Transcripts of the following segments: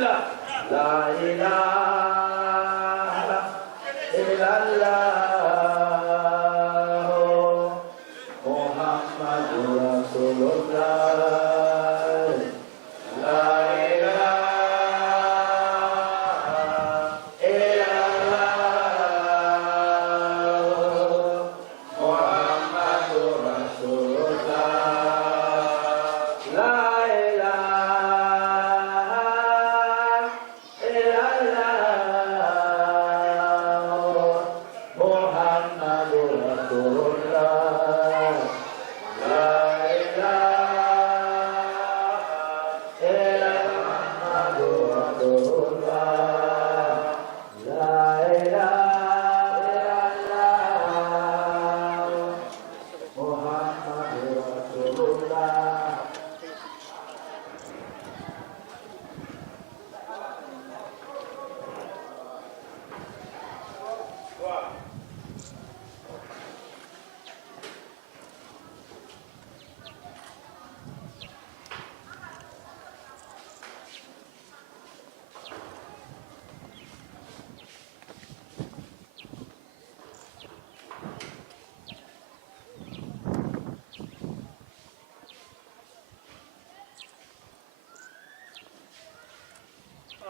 La ilaha illallah Muhammadur Rasulullah. La ilaha illallah Muhammadur Rasulullah. La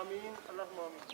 Amin. Allahumma amin.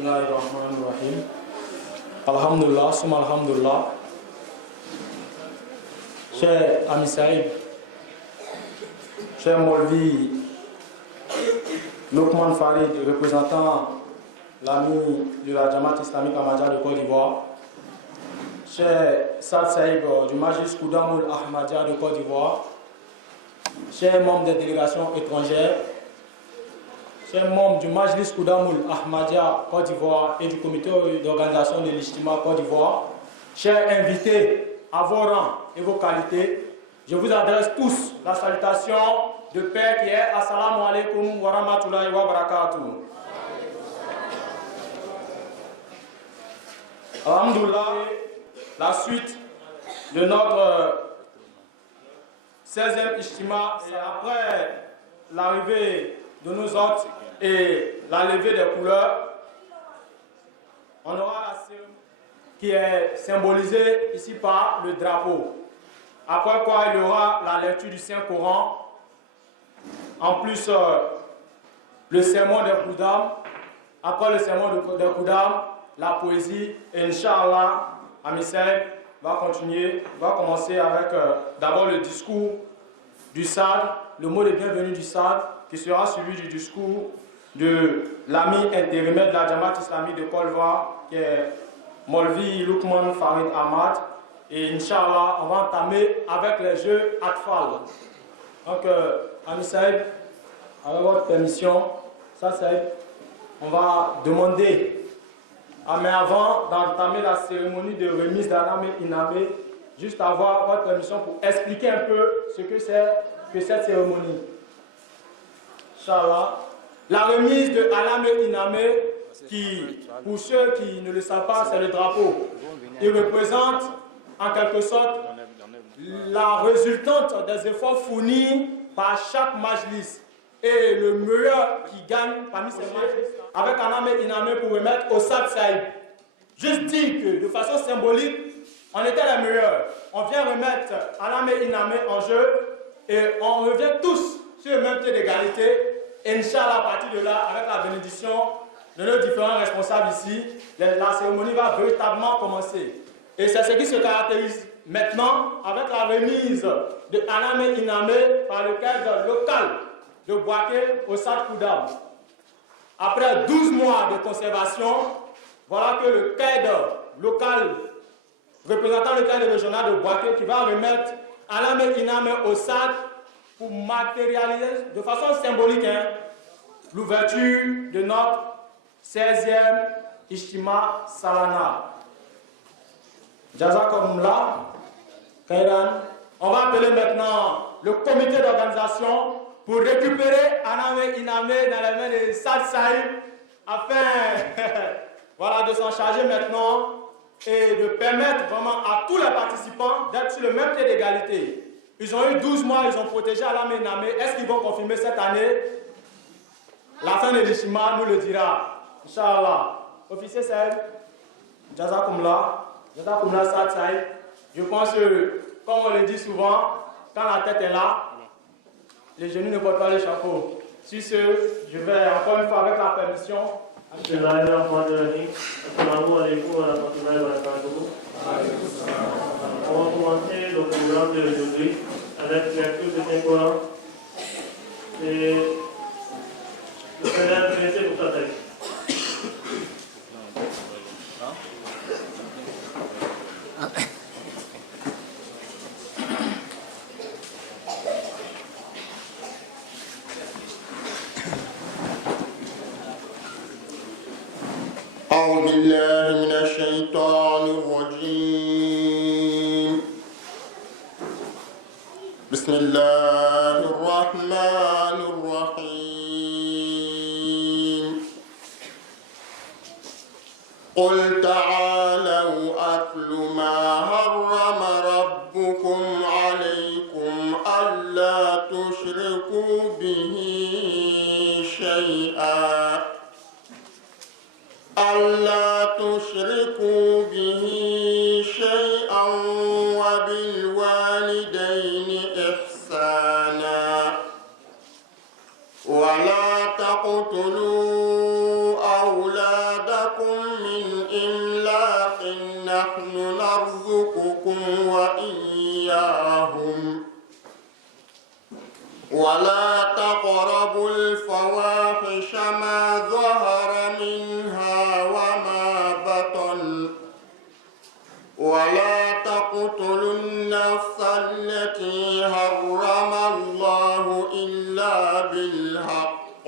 Bismillahirrahmanirrahim. Alhamdulillah, summa alhamdulillah. Cher Ami Saïd, cher Molvi Lokman Farid, représentant l'ami de la Jamaat islamique Ahmadiyya de Côte d'Ivoire, cher Saad Saïd du Majlis Koudamoul Ahmadiyya de Côte d'Ivoire, chers membres des délégations étrangères, chers membres du Majlis Koudamoul Ahmadiyya Côte d'Ivoire et du comité d'organisation de l'Ijtima Côte d'Ivoire, chers invités à vos rangs et vos qualités, je vous adresse tous la salutation de paix qui est Assalamu alaikum wa rahmatullahi wa barakatuh. Alhamdulillah, la suite de notre 16e Ijtima, c'est après l'arrivée de nos hôtes et la levée des couleurs. On aura la cérémonie qui est symbolisée ici par le drapeau. Après quoi, il y aura la lecture du Saint-Coran. En plus, le sermon des Koudam. Après le sermon des Koudam, la poésie. Et Inch'Allah, Amisel va continuer, va commencer avec d'abord le discours du SAD, le mot de bienvenue du SAD, qui sera suivi du discours de l'ami intérimaire de la Jamaat islamique de Côte d'Ivoire, qui est Molvi Lukman Farid Ahmad. Et Inch'Allah, on va entamer avec les jeux Atfal. Donc, Ami Saïd, avec votre permission, ça c'est, on va demander, mais avant d'entamer la cérémonie de remise d'Aname Iname, juste avoir votre permission pour expliquer un peu ce que c'est que cette cérémonie. Inch'Allah. La remise de Aname Iname, qui, pour ceux qui ne le savent pas, c'est le drapeau. Il représente en quelque sorte la résultante des efforts fournis par chaque majlis. Et le meilleur qui gagne parmi ces majlis, avec Aname Iname pour remettre au Sad Saïd. Juste dire que de façon symbolique, on était les meilleurs. On vient remettre Aname Iname en jeu et on revient tous sur le même pied d'égalité. Inch'Allah, à partir de là, avec la bénédiction de nos différents responsables ici, la cérémonie va véritablement commencer. Et c'est ce qui se caractérise maintenant avec la remise de Aname Iname par le cadre local de Boaké au Sad Koudam. Après 12 mois de conservation, voilà que le cadre local représentant le cadre régional de Boaké qui va remettre Aname Iname au Sad pour matérialiser de façon symbolique l'ouverture de notre 16e Ijtima Salana. Jazakumullah Khairan. On va appeler maintenant le comité d'organisation pour récupérer Aname Iname dans les mains de Sad Saïd afin voilà, de s'en charger maintenant et de permettre vraiment à tous les participants d'être sur le même pied d'égalité. Ils ont eu 12 mois, ils ont protégé Aname Iname. Est-ce qu'ils vont confirmer cette année? La fin de l'Ijtima nous le dira. Inch'Allah. Officier Saïd, Jazakumullah. Jazakumullah Sad Saïd. Je pense que, comme on le dit souvent, quand la tête est là, les genoux ne portent pas le chapeau. Sur ce, je vais encore une fois avec la permission. Bismillahirrahmanirrahim. Assalamu alaikum wa rahmatullahi wa barakatuh. On va commencer le programme d'aujourd'hui avec lecture de Saint-Coran. Et le frère Prince pour s'attaquer. أعوذ بالله من الشيطان الرجيم. بسم الله الرحمن الرحيم. قل تعالوا أتل ما حرم ربكم عليكم ألا تشركوا به شيئا ألا تشركوا به شيئا وبالوالدين إحسانا ولا تقتلوا أولادكم من إملاق نحن نرزقكم وإياهم ولا تقربوا الفواحش ما ظهر منها وما بطن ولا تقتلوا النفس التي حرم الله إلا بالحق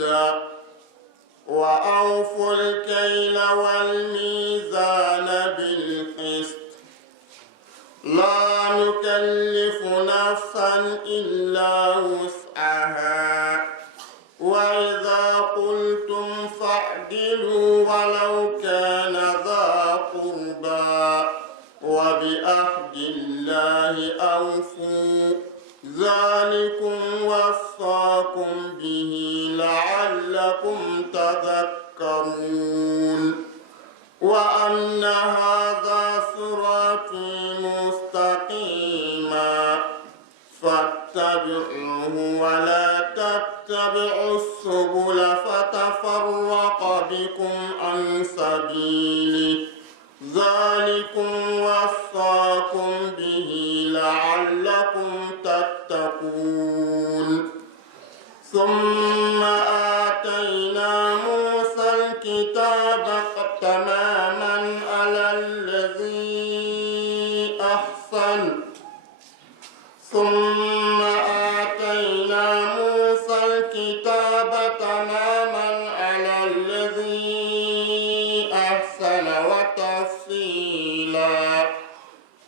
ودا وأوفوا الكيل والميزان بالقسط لا نكلف نفسا إلا وسعها وإذا قلتم فاعدلوا ولو كان ذا قربى وبعهد الله أوفوا ذلكم وصاكم به لعلكم تذكرون وأن هذا صراطي مستقيما فاتبعوه ولا تتبعوا السبل فتفرق بكم عن سبيله ذلكم وصاكم به لعلكم تتقون ثم آتينا موسى الكتاب تماما على الذي أحسن ثم آتينا موسى الكتاب تماما على الذي أحسن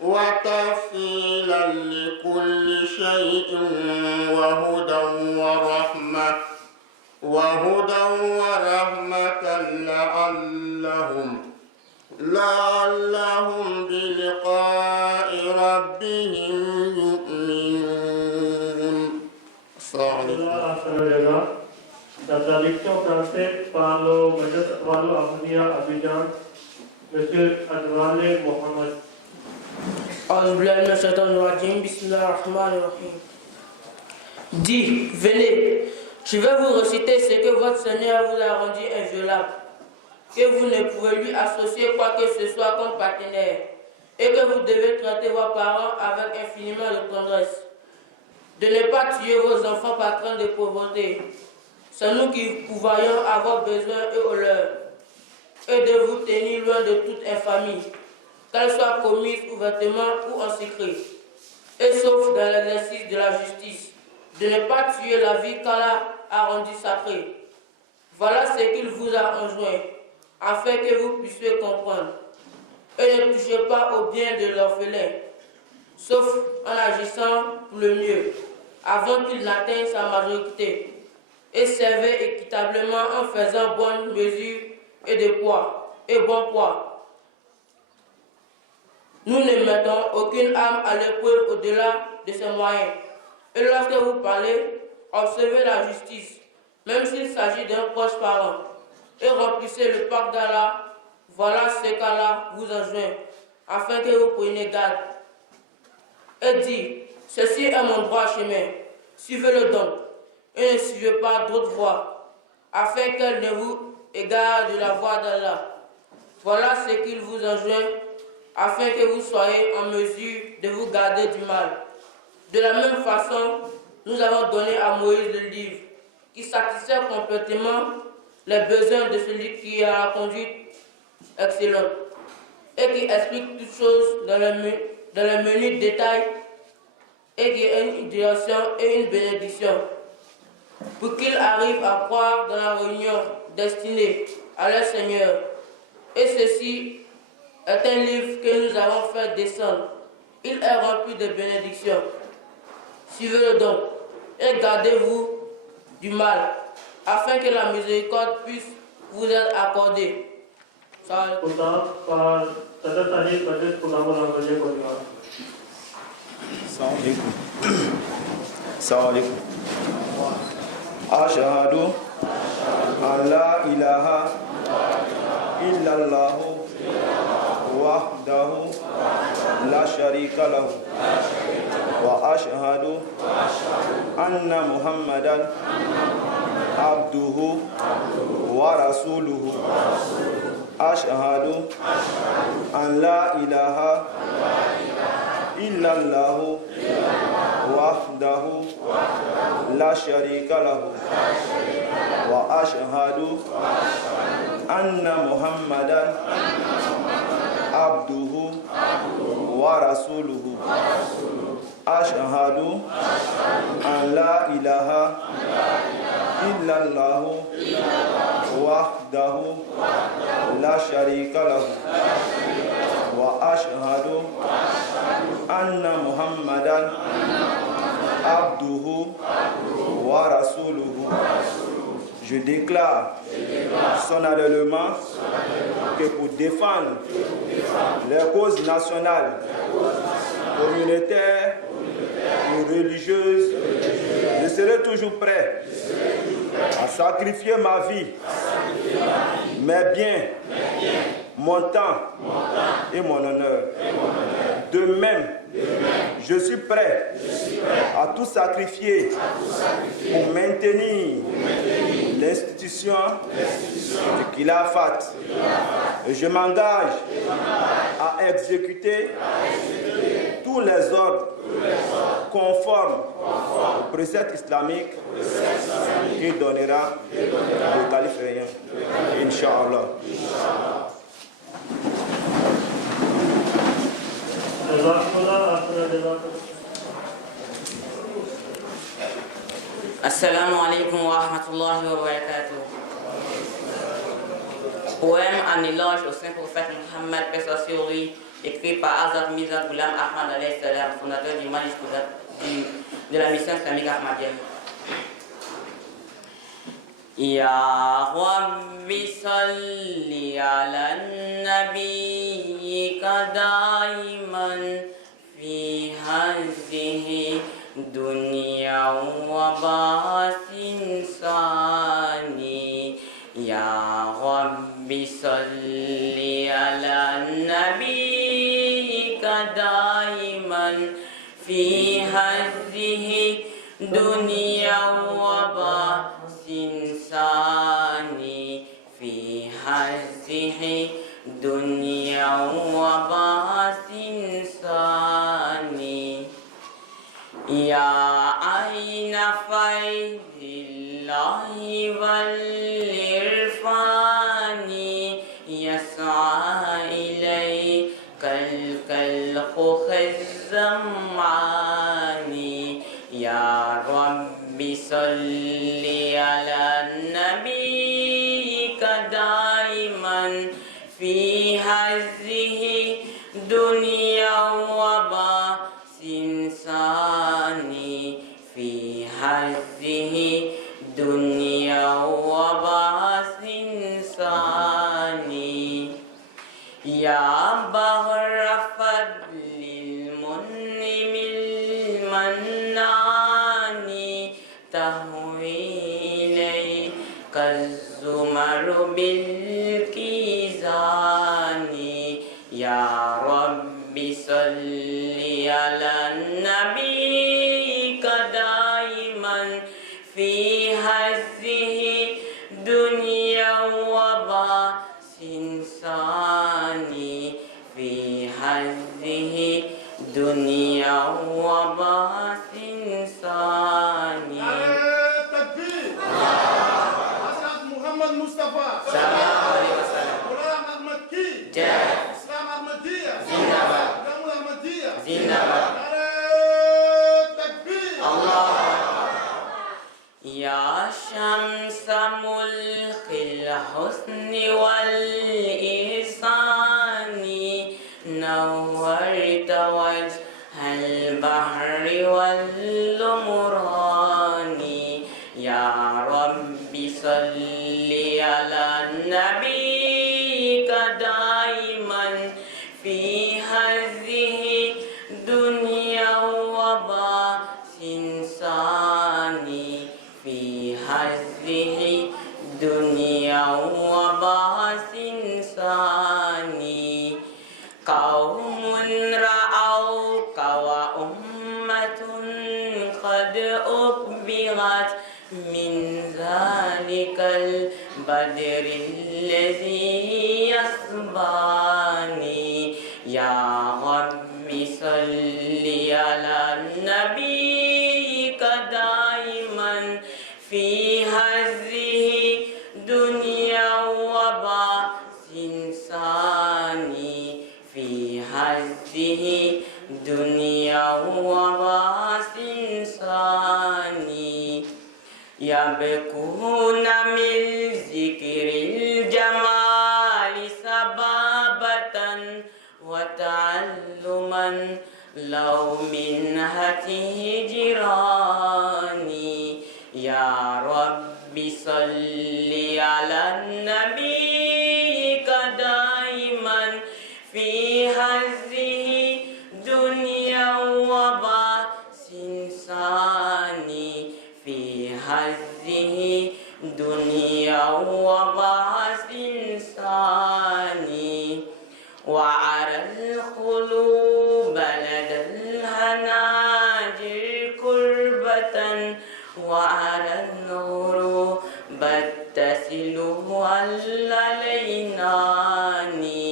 وتفصيلا لكل شيء وهدى ورحمة لعلهم بلقاء ربهم يؤمنون. La traduction française par le Majlis Atwalo Ahmadiyya Abidjan, M. Adwale Mohamed. Dis, venez, je vais vous reciter ce que votre Seigneur vous a rendu inviolable, que vous ne pouvez lui associer quoi que ce soit comme partenaire, et que vous devez traiter vos parents avec infiniment de tendresse. De ne pas tuer vos enfants par crainte de pauvreté. C'est nous qui pourvoyons à vos besoins et aux leurs, et de vous tenir loin de toute infamie, qu'elle soit commise ouvertement ou en secret, et sauf dans l'exercice de la justice, de ne pas tuer la vie qu'Allah a rendue sacrée. Voilà ce qu'il vous a enjoint, afin que vous puissiez comprendre. Et ne touchez pas au bien de l'orphelin, sauf en agissant pour le mieux, avant qu'il n'atteigne sa majorité, et servez équitablement en faisant bonne mesure et de poids, et bon poids. Nous ne mettons aucune âme à l'épreuve au-delà de ses moyens. Et lorsque vous parlez, observez la justice, même s'il s'agit d'un proche parent, et remplissez le pacte d'Allah. Voilà ce qu'Allah vous enjoint, afin que vous preniez garde. Et dit, ceci est mon droit chemin, suivez-le donc, et ne suivez pas d'autres voies, afin qu'elle ne vous égare de la voie d'Allah. Voilà ce qu'il vous enjoint, afin que vous soyez en mesure de vous garder du mal. De la même façon, nous avons donné à Moïse le livre, qui satisfait complètement les besoins de celui qui a la conduite excellente, et qui explique toutes choses dans le menu détail, et qui est une direction et une bénédiction, pour qu'ils arrivent à croire dans la réunion destinée à leur Seigneur. Et ceci est un livre que nous avons fait descendre. Il est rempli de bénédictions. Suivez-le donc et gardez-vous du mal, afin que la miséricorde puisse vous être accordée. Pourtant, par Sadr Sahib Majlis Purnamul Ahmadiyya परिवार. Assalamu alaikum. Ashhadu an la ilaha illallah wahdahu la sharika lahu wa ashhadu anna Muhammadan abduhu wa rasuluhu. Ashhadu an la ilaha illallah wahdahu la sharika lahu wa ashhadu anna Muhammadan abduhu wa rasuluhu. Ashhadu an la ilaha إلا الله وحده لا شريك له وأشهد أن محمدا عبده ورسوله. Je déclare solennellement que pour défendre les causes nationales, communautaires et religieuses, je serai toujours prêt à sacrifier ma vie, mes biens, mon temps et mon honneur. De même, je suis prêt à tout sacrifier pour maintenir l'institution du Khilafat. Et je m'engage à exécuter tous les ordres conformes au précepte islamique qui donnera le calife régent. Inch'Allah. Assalamu alaikum wa rahmatullahi wa barakatuh. Poème en éloge au saint prophète Mohammed, paix soit sur lui, écrit par Azad Mirza Ghulam Ahmad alayhi salam, fondateur du Majlis de la mission islamique Ahmadiyya. Ya Rabbi salli ala nabi kadaiman fi hazihi dunya wa basin sani. Ya Rabbi salli ala nabi kadaiman fi hazihi dunya wa basin sani. Fi hazihi dunya wa basin sani. Ya aina faydillahi wal irfani yas'a ilaykal kalqu khazzamani. Ya Rabbi salli ala nabi kadaiman fi hazihi dunya wa basin sani. Fi hazihi dunya wa basin sani. Ya bahra fadlil munimil mannani tahwi ilaykal zumaru bil kizani. Ya Rabbi salli ala nabi kadaiman fi hazihi dunya wa basin sani. Fi hazihi dunya wa basin sani. Muhammad Mustafa Sallallahu alaihi wasallam. Mullah Ahmad Ki Jai. Islam Ahmadiyya Zindabad. Damul Ahmadiyya Zindabad. Takbir Allah. Ya Shamsa mulkil husni wal ihsani nawwarta wajhal bahri wal umrani. Ya Rabbi salli ala nabi kadaiman fi hazihi dunya wa basin sani. Fi hazihi dunya wa basin sani. Qaumun ra'auka wa ummatun qad ukbirat min zalikal badril ladzi yasbani. Ya Rabbi salli ala nabi kadaiman fi hazihi dunya wa basin sani. Fi hazihi dunya wa basin sani. Ya يكون من ذكر الجمال سبابة وتعلما لو منهة هجراني يا رب صل على النبي دائما في هذه دنيا وباس ثاني في هذه دنيا وباس ثاني وعلى القلوب لدى الهناجر كربة وعلى الغروب تسله الليناني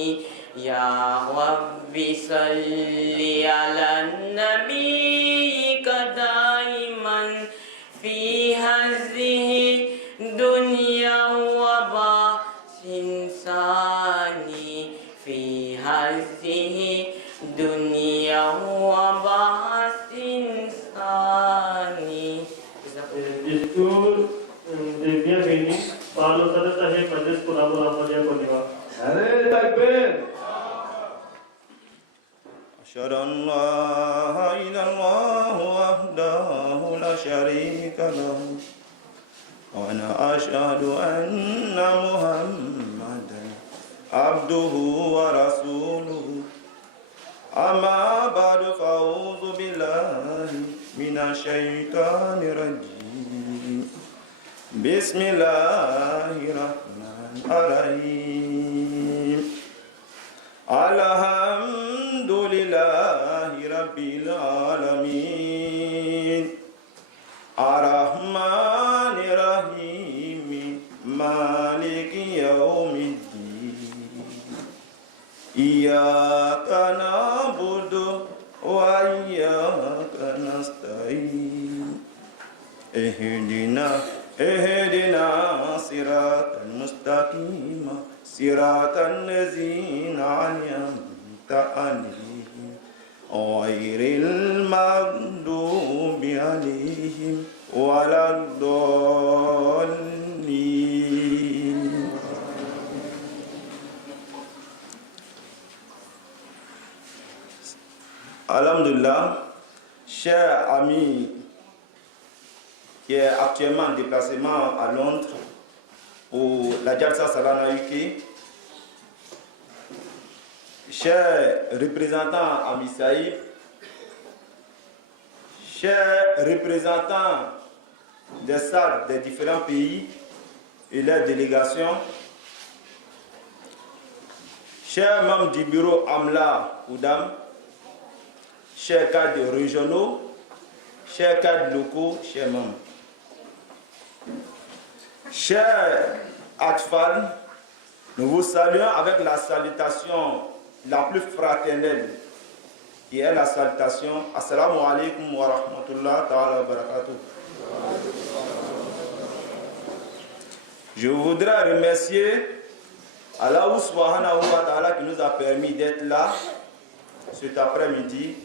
يا رب صل على النبي دائما في هذه دنيا وباس ثاني في هذه دنيا وباس ثاني. Discours de bienvenue par le Sadr Sahib Majlis Kurabul Ahmadiyya Koniwa. أشهد أن لا إله إلا الله وحده لا شريك له وأنا أشهد أن محمدا عبده ورسوله أما بعد فأعوذ بالله من الشيطان الرجيم بسم الله الرحمن الرحيم الحمد لله رب العالمين الرحمن الرحيم مالك يوم الدين إياك نعبد وإياك نستعين اهدنا صراط المستقيم صراط الذين أنعمت عليهم غير المغضوب عليهم ولا الضالين. Alhamdulillah, chers amis qui est actuellement en déplacement à Londres pour la Jalsa Salana UK, chers représentants à Misaïb, chers représentants des SAD des différents pays et leurs délégations, chers membres du bureau AMLA Oudam, chers cadres régionaux, chers cadres locaux, chers membres. Chers Atfal, nous vous saluons avec la salutation la plus fraternelle, qui est la salutation Assalamu alaikum wa rahmatullah ta'ala wa barakatuh. Je voudrais remercier Allah subhanahu wa ta'ala qui nous a permis d'être là cet après-midi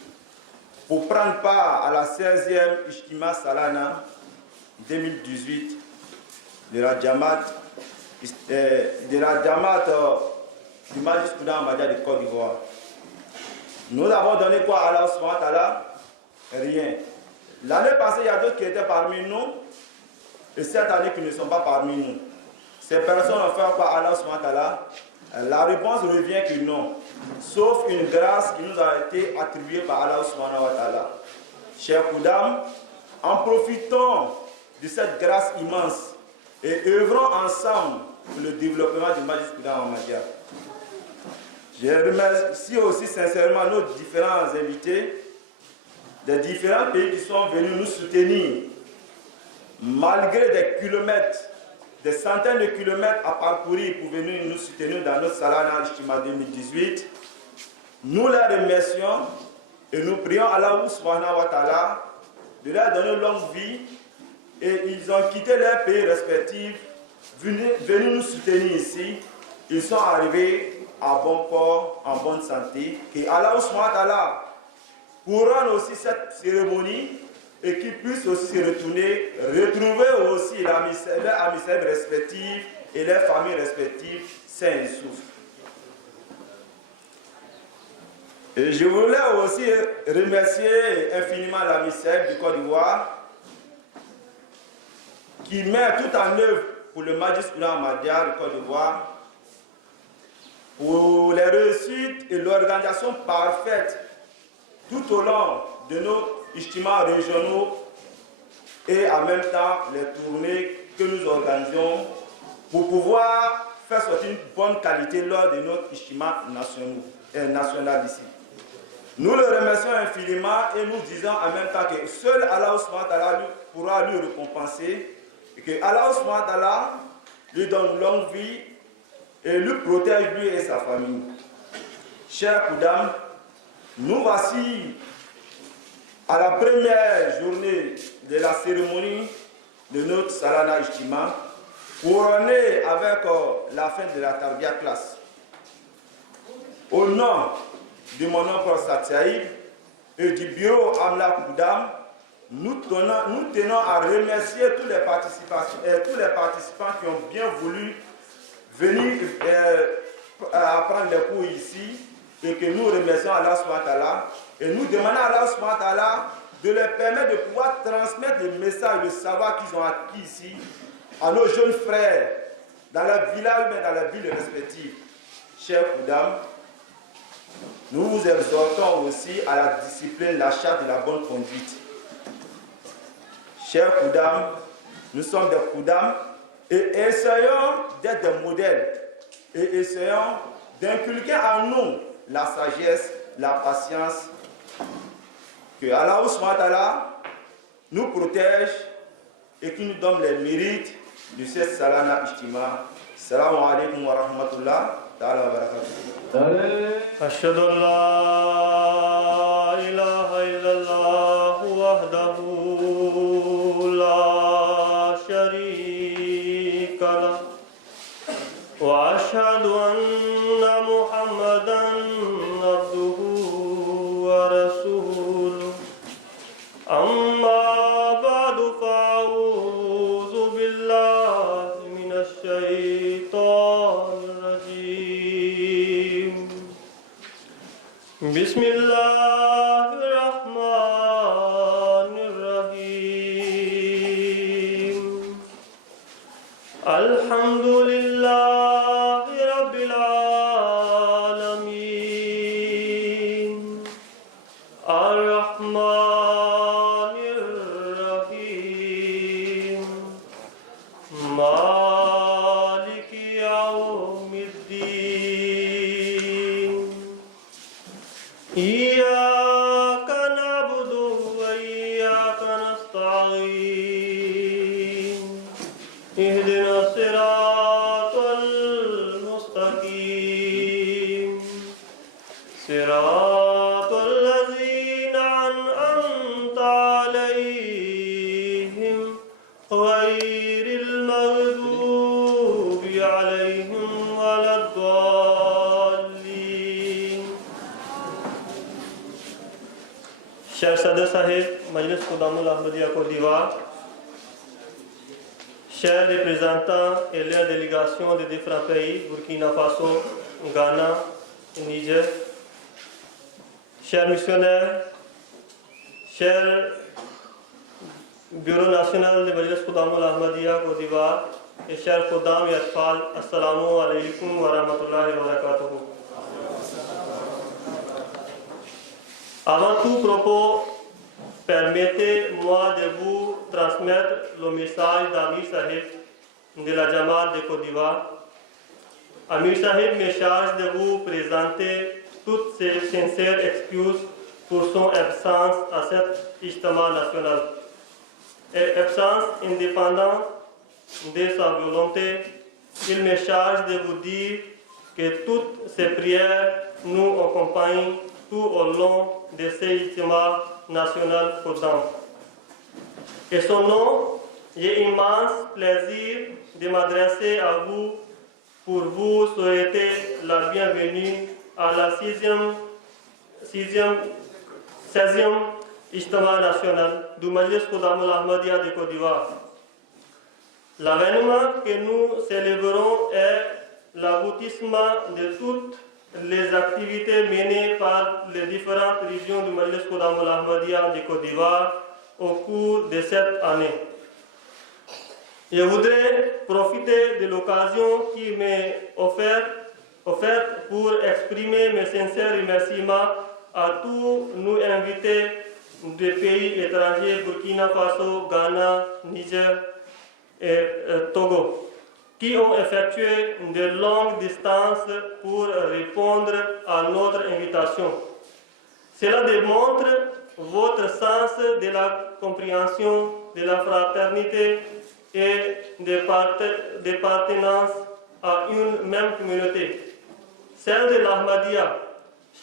pour prendre part à la 16e Ijtima Salana 2018 de la Jamaat du Majlis Kouda Ahmadiyya de Côte d'Ivoire. Nous avons donné quoi à Allah subhanahu wa ta'ala? Rien. L'année passée, il y a d'autres qui étaient parmi nous, et cette année qui ne sont pas parmi nous. Ces personnes ont fait quoi à Allah subhanahu wa ta'ala? La réponse revient que non, sauf une grâce qui nous a été attribuée par Allah subhanahu wa ta'ala. Chers Koudam, en profitant de cette grâce immense et œuvrons ensemble pour le développement du Majlis Kouda Ahmadiyya. Je remercie aussi sincèrement nos différents invités des différents pays qui sont venus nous soutenir malgré des kilomètres, des centaines de kilomètres à parcourir pour venir nous soutenir dans notre Salana Ijtima 2018. Nous les remercions et nous prions Allah subhanahu wa ta'ala de leur donner longue vie, et ils ont quitté leurs pays respectifs, venus nous soutenir ici. Ils sont arrivés à bon port, en bonne santé. Et Allah subhanahu wa ta'ala couronne aussi cette cérémonie et qu'ils puissent aussi retrouver aussi leurs amis respectifs et leurs familles respectives sains et saufs. Et je voulais aussi remercier infiniment l'ami Seb du Côte d'Ivoire qui met tout en œuvre pour le Majlis Oula Ahmadiyya du Côte d'Ivoire pour les réussites et l'organisation parfaite tout au long de nos ijtimas régionaux et en même temps les tournées que nous organisons pour pouvoir faire sortir une bonne qualité lors de notre ijtima national ici. Nous le remercions infiniment et nous disons en même temps que seul Allah subhanahu wa ta'ala pourra lui récompenser et que Allah subhanahu wa ta'ala lui donne longue vie et lui protège lui et sa famille. Chers Koudam, nous voici à la première journée de la cérémonie de notre Salana Ijtima, couronnée avec la fin de la Tarbiya classe. Au nom de mon oncle Satyaïb et du bureau Amla Koudam, nous tenons à remercier tous les participants qui ont bien voulu venir apprendre les cours ici et que nous remercions Allah subhanahu wa ta'ala et nous demandons à Allah subhanahu wa ta'ala de leur permettre de pouvoir transmettre les messages, le savoir qu'ils ont acquis ici à nos jeunes frères dans leur village mais dans leurs villes respectives. Chers Koudam, nous vous exhortons aussi à la discipline, la charte de la bonne conduite. Chers Koudam, nous sommes des Koudam et essayons d'être des modèles et essayons d'inculquer en nous la sagesse, la patience, que Allah subhanahu wa ta'ala nous protège et qui nous donne les mérites de cette Salana Ijtima. Assalamu alaikum wa rahmatullah ta'ala wa barakatuh. أشهد أن لا إله إلا الله وحده لا شريك له وأشهد أن محمدا عبده ورسوله أما بعد فأعوذ بالله من الشيطان الرجيم بسم الله الرحمن الرحيم الحمد لله رب العالمين الرحمن الرحيم مالك يوم الدين إياك نعبد وإياك نستعين اهدنا الصراط المستقيم صراط الذين أنعمت عليهم غير المغضوب عليهم ولا الضالين. Cher Sadr Sahib, Majlis Koudamul Ahmadiyya Côte d'Ivoire, chers représentants et leurs délégations de différents pays, Burkina Faso, Ghana, Niger, chers missionnaires, chers Bureau national de Majlis Koudamul Ahmadiyya Côte d'Ivoire et chers Koudam et Atfal, Assalamu alaikum wa rahmatullahi wa barakatuh. Avant tout propos, permettez-moi de vous transmettre le message d'Amir Sahib de la Jamaat de Côte d'Ivoire. Amir Sahib me charge de vous présenter toutes ses sincères excuses pour son absence à cet ijtima national. Et absence indépendante de sa volonté, il me charge de vous dire que toutes ces prières nous accompagnent tout au long de ce ijtima national Koudam. Et son nom, j'ai immense plaisir de m'adresser à vous pour vous souhaiter la bienvenue à la 16e Ijtima national du Majlis Khudam al-Ahmadiyya de Côte d'Ivoire. L'avènement que nous célébrons est l'aboutissement de toutes les activités menées par les différentes régions du Majlis Khudam al-Ahmadiyya de Côte d'Ivoire au cours de cette année. Je voudrais profiter de l'occasion qui m'est offerte pour exprimer mes sincères remerciements à tous nos invités des pays étrangers, Burkina Faso, Ghana, Niger et Togo, qui ont effectué de longues distances pour répondre à notre invitation. Cela démontre votre sens de la compréhension, de la fraternité et d'appartenance à une même communauté, celle de l'Ahmadiyya.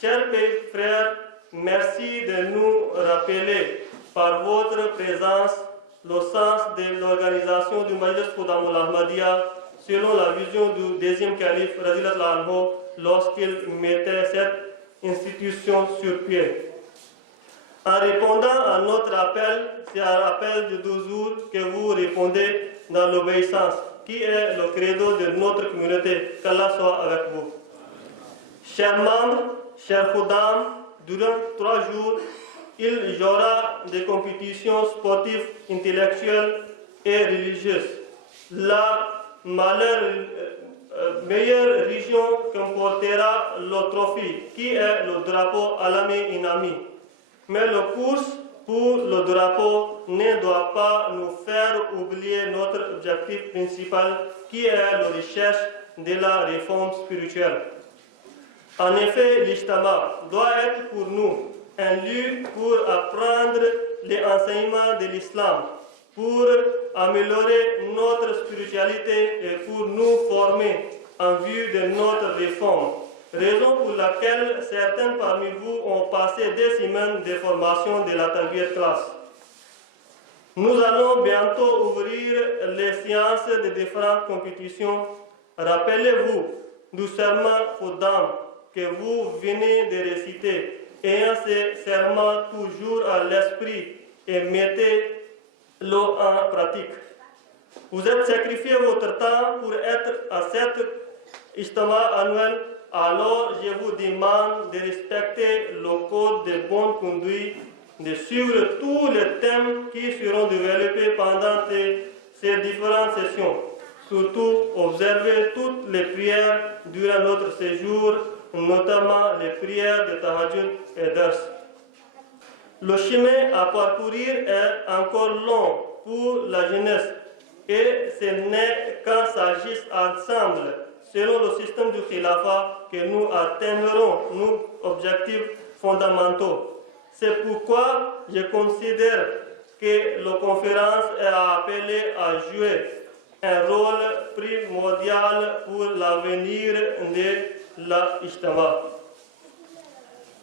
Chers frères, merci de nous rappeler par votre présence le sens de l'organisation du Majlis Khudam al-Ahmadiyya selon la vision du deuxième calife Radhiyallahu anhu lorsqu'il mettait cette institution sur pied. En répondant à notre appel, c'est un appel de 12 jours que vous répondez dans l'obéissance, qui est le credo de notre communauté. Qu'Allah soit avec vous. Chers membres, chers Khuddam, durant 3 jours, il y aura des compétitions sportives, intellectuelles et religieuses. La meilleure région comportera le trophée, qui est le drapeau Alami Inami. Mais la course pour le drapeau ne doit pas nous faire oublier notre objectif principal, qui est la recherche de la réforme spirituelle. En effet, l'Ijtima doit être pour nous un lieu pour apprendre les enseignements de l'islam, pour améliorer notre spiritualité et pour nous former en vue de notre réforme. Raison pour laquelle certains parmi vous ont passé des semaines de formation de la Tarbiyat classe. Nous allons bientôt ouvrir les séances de différentes compétitions. Rappelez-vous du serment Khuddam que vous venez de réciter, ayant ce serment toujours à l'esprit et mettez-le en pratique. Vous êtes sacrifié votre temps pour être à cette Ijtima annuel. Alors, je vous demande de respecter le code de bonne conduite, de suivre tous les thèmes qui seront développés pendant ces différentes sessions. Surtout, observer toutes les prières durant notre séjour, notamment les prières de Tahajjud et Dars. Le chemin à parcourir est encore long pour la jeunesse et ce n'est qu'en s'agisse ensemble, selon le système du Khilafat, que nous atteindrons nos objectifs fondamentaux. C'est pourquoi je considère que la conférence est appelée à jouer un rôle primordial pour l'avenir de la Ijtima.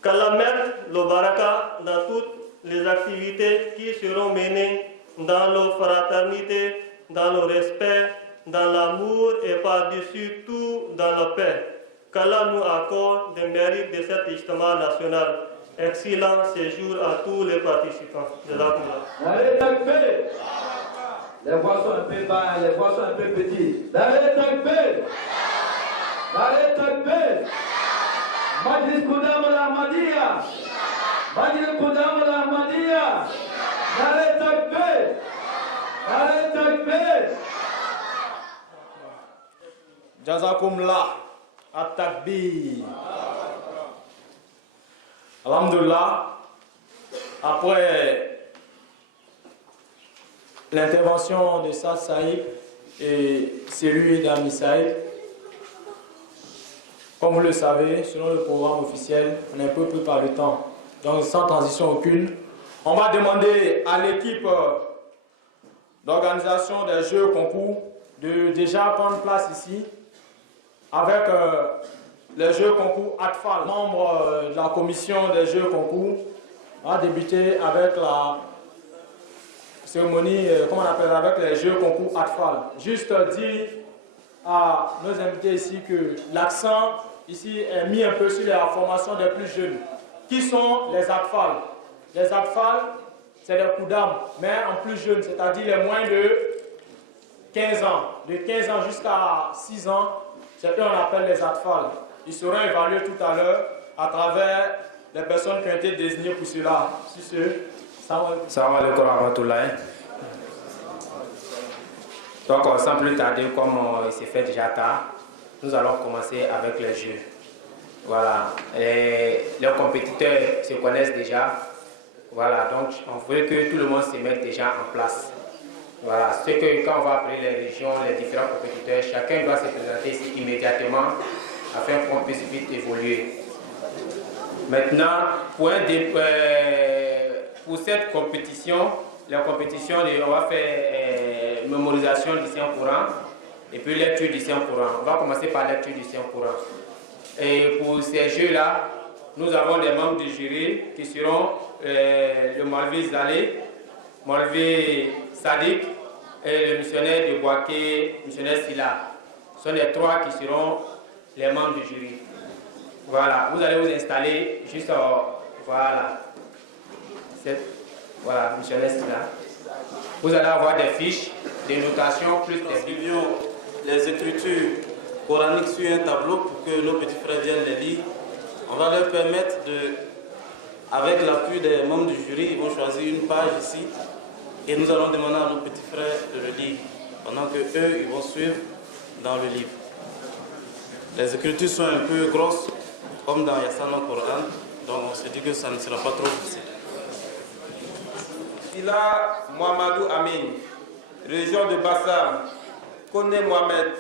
Qu'Allah mette le baraka dans toutes les activités qui seront menées dans la fraternité, dans le respect, dans l'amour et par-dessus tout dans la paix. Qu'Allah nous accorde des mérites de cette Ijtima nationale. Excellent séjour à tous les participants. Allez, takbir. Les voix sont un peu bas, les voix sont un peu petites. Allez, takbir. Allez, takbir. Majlis Khudam al-Ahmadiyya. Majlis Khudam al-Ahmadiyya. Allez, takbir. Allez, takbir. Jazakumullah at-takbir. Alhamdulillah, après l'intervention de Saad Saïd et celui d'Ami Saïd, comme vous le savez, selon le programme officiel, on est un peu pris par le temps. Donc sans transition aucune, on va demander à l'équipe d'organisation des Jeux concours de déjà prendre place ici avec les Jeux concours ATFAL, membre de la commission des Jeux concours. On va débuter avec la cérémonie, comment on appelle, avec les Jeux concours ATFAL. Juste dire à nos invités ici que l'accent ici est mis un peu sur la formation des plus jeunes. Qui sont les ATFAL? Les atfal, c'est des Koudam, mais en plus jeunes, c'est-à-dire les moins de 15 ans. De 15 ans jusqu'à 6 ans, c'est eux qu'on appelle les atfal. Ils seront évalués tout à l'heure à travers les personnes qui ont été désignées pour cela. Si ce, Salam alaikum wa rahmatullahi. Donc, sans plus tarder, comme il s'est fait déjà tard, nous allons commencer avec les jeux. Voilà, les compétiteurs se connaissent déjà. Voilà, donc on veut que tout le monde se mette déjà en place. Voilà, c'est que quand on va appeler les régions, les différents compétiteurs, chacun doit se présenter ici immédiatement afin qu'on puisse vite évoluer. Maintenant, pour cette compétition, on va faire mémorisation du Saint-Courant et puis lecture du Saint-Courant. On va commencer par lecture du Saint-Courant. Et pour ces jeux-là, nous avons les membres du jury qui seront le Maulvi Zalé, Maulvi Sadik et le missionnaire de Boaké, missionnaire Silla. Ce sont les trois qui seront les membres du jury. Voilà, vous allez vous installer juste voilà. Voilà, missionnaire Silla. Vous allez avoir des fiches, des notations, plus des vidéos, les écritures coraniques sur un tableau pour que nos petits frères viennent les lire. On va leur permettre avec l'appui des membres du jury, ils vont choisir une page ici et nous allons demander à nos petits frères de le lire pendant que eux ils vont suivre dans le livre. Les écritures sont un peu grosses comme dans Yassana Coran, donc on se dit que ça ne sera pas trop difficile. Sila Mohamedou Amin, région de Bassam, Kone Mohamed,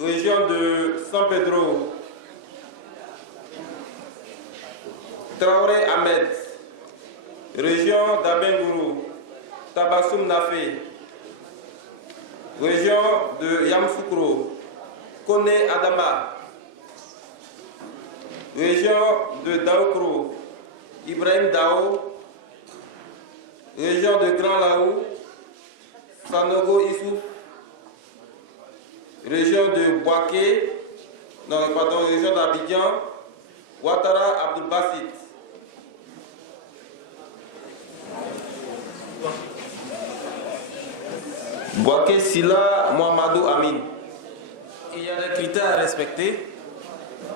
région de San Pedro, Traoré Ahmed, région d'Abengourou, Tabassoum Nafé, région de Yamsoukro, Kone Adama, région de Daokro, Ibrahim Dao, région de Grand Laou, Sanogo Issouf, région de Boaké, région d'Abidjan, Ouattara Abdul Basit. Boaké Sila Mohamedou Amin. Il y a des critères à respecter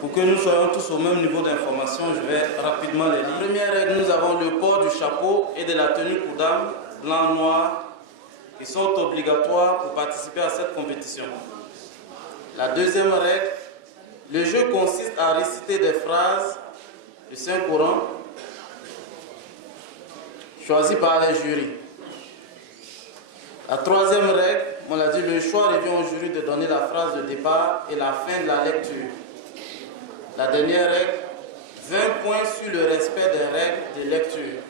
pour que nous soyons tous au même niveau d'information. Je vais rapidement les lire. Première règle, nous avons le port du chapeau et de la tenue Koudam, blanc, noir, qui sont obligatoires pour participer à cette compétition. La deuxième règle, le jeu consiste à réciter des phrases du Saint-Coran choisies par les jurys. La troisième règle, on l'a dit, le choix revient au jury de donner la phrase de départ et la fin de la lecture. La dernière règle, 20 points sur le respect des règles de lecture.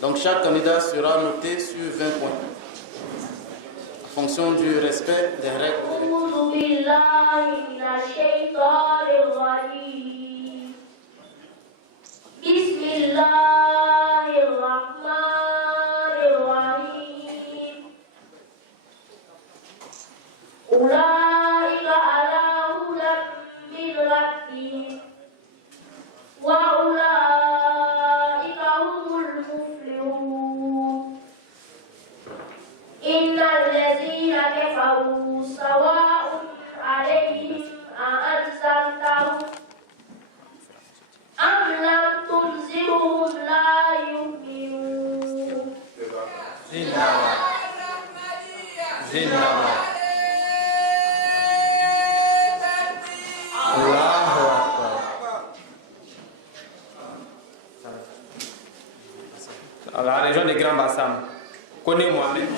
Donc chaque candidat sera noté sur 20 points en fonction du respect des règles de إن الذين كفروا سواء عليهم أأنذرتهم أم لم تنذرهم لا يؤمنون. La région de Grand Bassam, Kone Mohamed.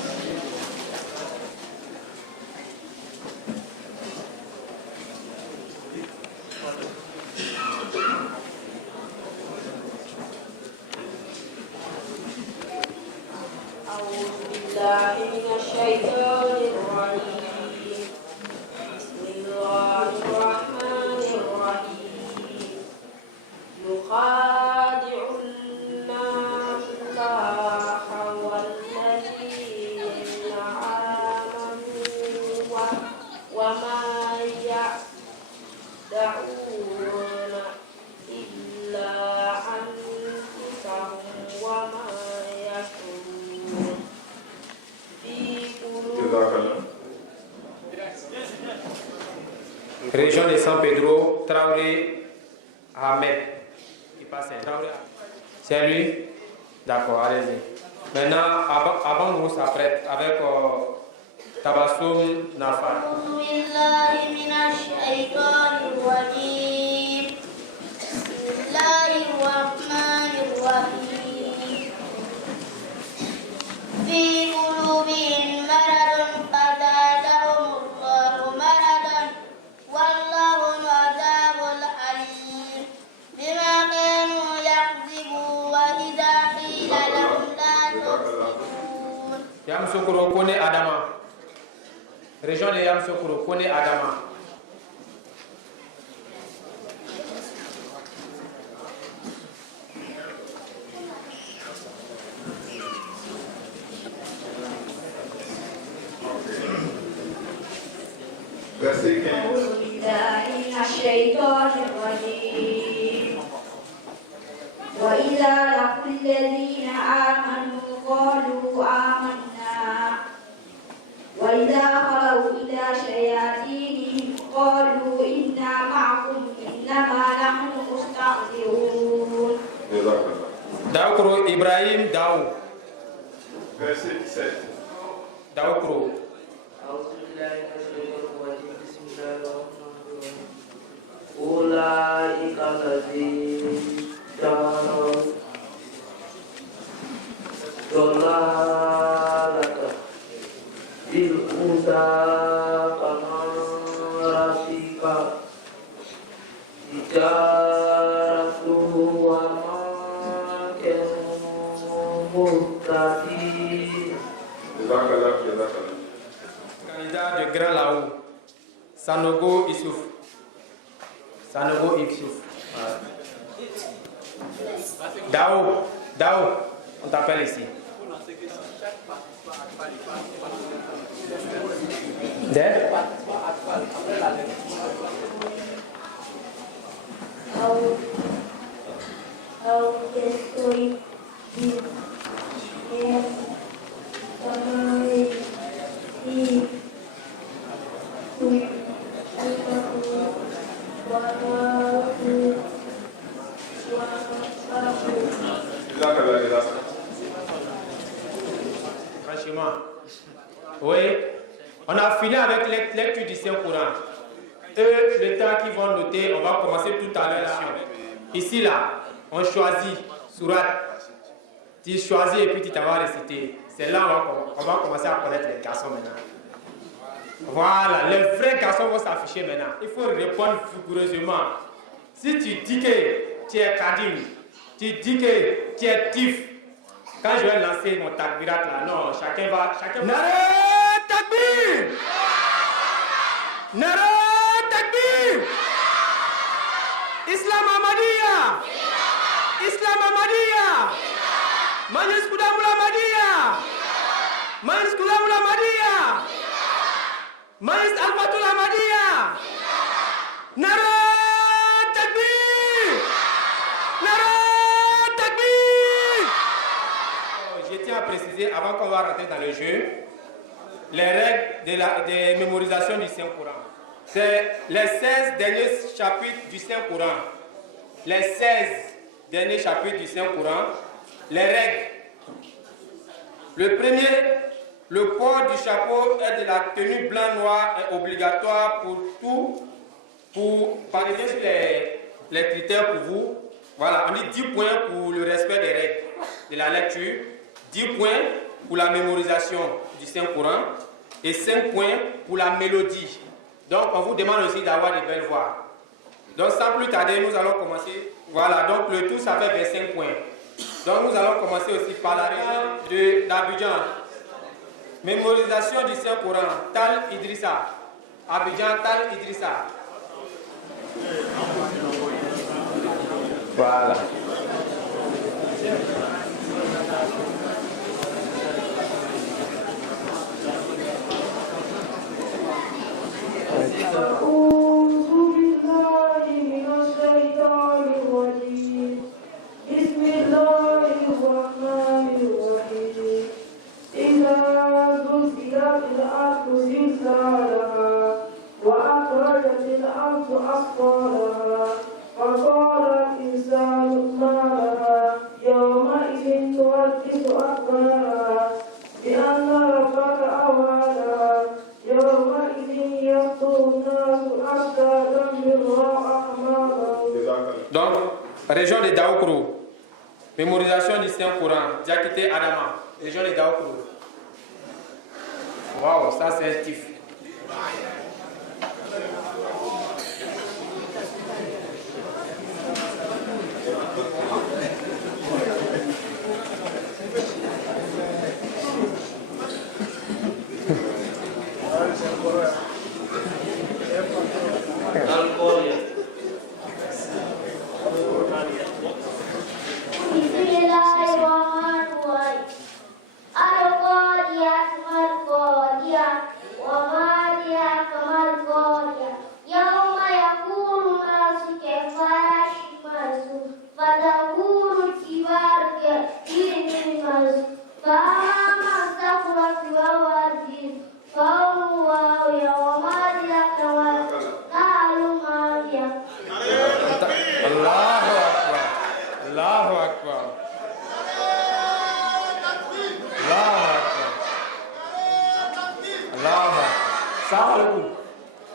Région de San Pedro, Traoré Ahmed. Qui passe Traoré. C'est lui? D'accord, allez-y. Maintenant, avant vous s'apprête avec Tabassoum Nafa. في قلوبهم مرض فزادهم الله مرضا والله عذاب أليم بما كانوا يكذبون وإذا قيل لهم لا تكذبون. Yamsoukro connaît Adama. Région de Yamsoukro connaît Adama. Verset 15. وإذا لقوا الذين آمنوا قالوا آمنا وإذا خلوا إلى شياطينهم قالوا إنا معكم إنما نحن مستهزئون. Daoukro Ibrahim Daou. Verset 17. Daoukro. أولئك الذين جعلوا ضلالة بالهدى كما رفيق تجارته وما كانوا مهتدين. Candidat de Grand Laou, Sanogo Issouf. Sanogo Issouf. Dao, on t'appelle ici. Franchement, oui, on a fini avec la lecture du Saint-Courant. Eux, le temps qu'ils vont noter, on va commencer tout à l'heure. Ici, là, on choisit Surat. Tu choisis et puis tu t'en vas réciter. C'est là on va commencer à connaître les garçons maintenant. Voilà, les vrais garçons vont s'afficher maintenant. Il faut répondre vigoureusement. Si tu dis que tu es Kadim, tu dis que tu es Tif, quand je vais lancer mon takbirat là, non, chacun va. Nare takbir! Nare takbir! Islam Ahmadiyya! Islam Ahmadiyya! Majlis Qudamul Ahmadiyya! Majlis Qudamul Ahmadiyya! Majlis Al-Fatul Ahmadiyya! Nare takbir! Nare takbir! Je tiens à préciser, avant qu'on va rentrer dans le jeu, les règles de mémorisation du Saint-Courant. C'est les 16 derniers chapitres du Saint-Courant. Les 16 derniers chapitres du Saint-Courant. Les règles. Le premier, le port du chapeau et de la tenue blanc-noir est obligatoire pour tout. Par exemple, les critères pour vous. Voilà, on dit 10 points pour le respect des règles de la lecture, 10 points pour la mémorisation du Saint-Courant et 5 points pour la mélodie. Donc, on vous demande aussi d'avoir de belles voix. Donc, sans plus tarder, nous allons commencer. Voilà, donc le tout, ça fait 25 points. Donc, nous allons commencer aussi par la région d'Abidjan. Mémorisation du Saint-Courant, Tal Idrissa. Abidjan, Tal Idrissa. Voilà. أعوذ بالله من الشيطان الرجيم بسم الله الرحمن الرحيم إذا زلزلت الأرض زلزالها وأخرجت الأرض أثقالها وقال الإنسان ما لها يومئذ تحدث أخبارها بأن ربك أوحى لها يومئذ يصدر الناس أشتاتا ليروا أعمالهم. Donc, région de Daoukro, mémorisation du Saint-Coran, Diakité Adama, région de Daoukro. Waouh, ça c'est un tif.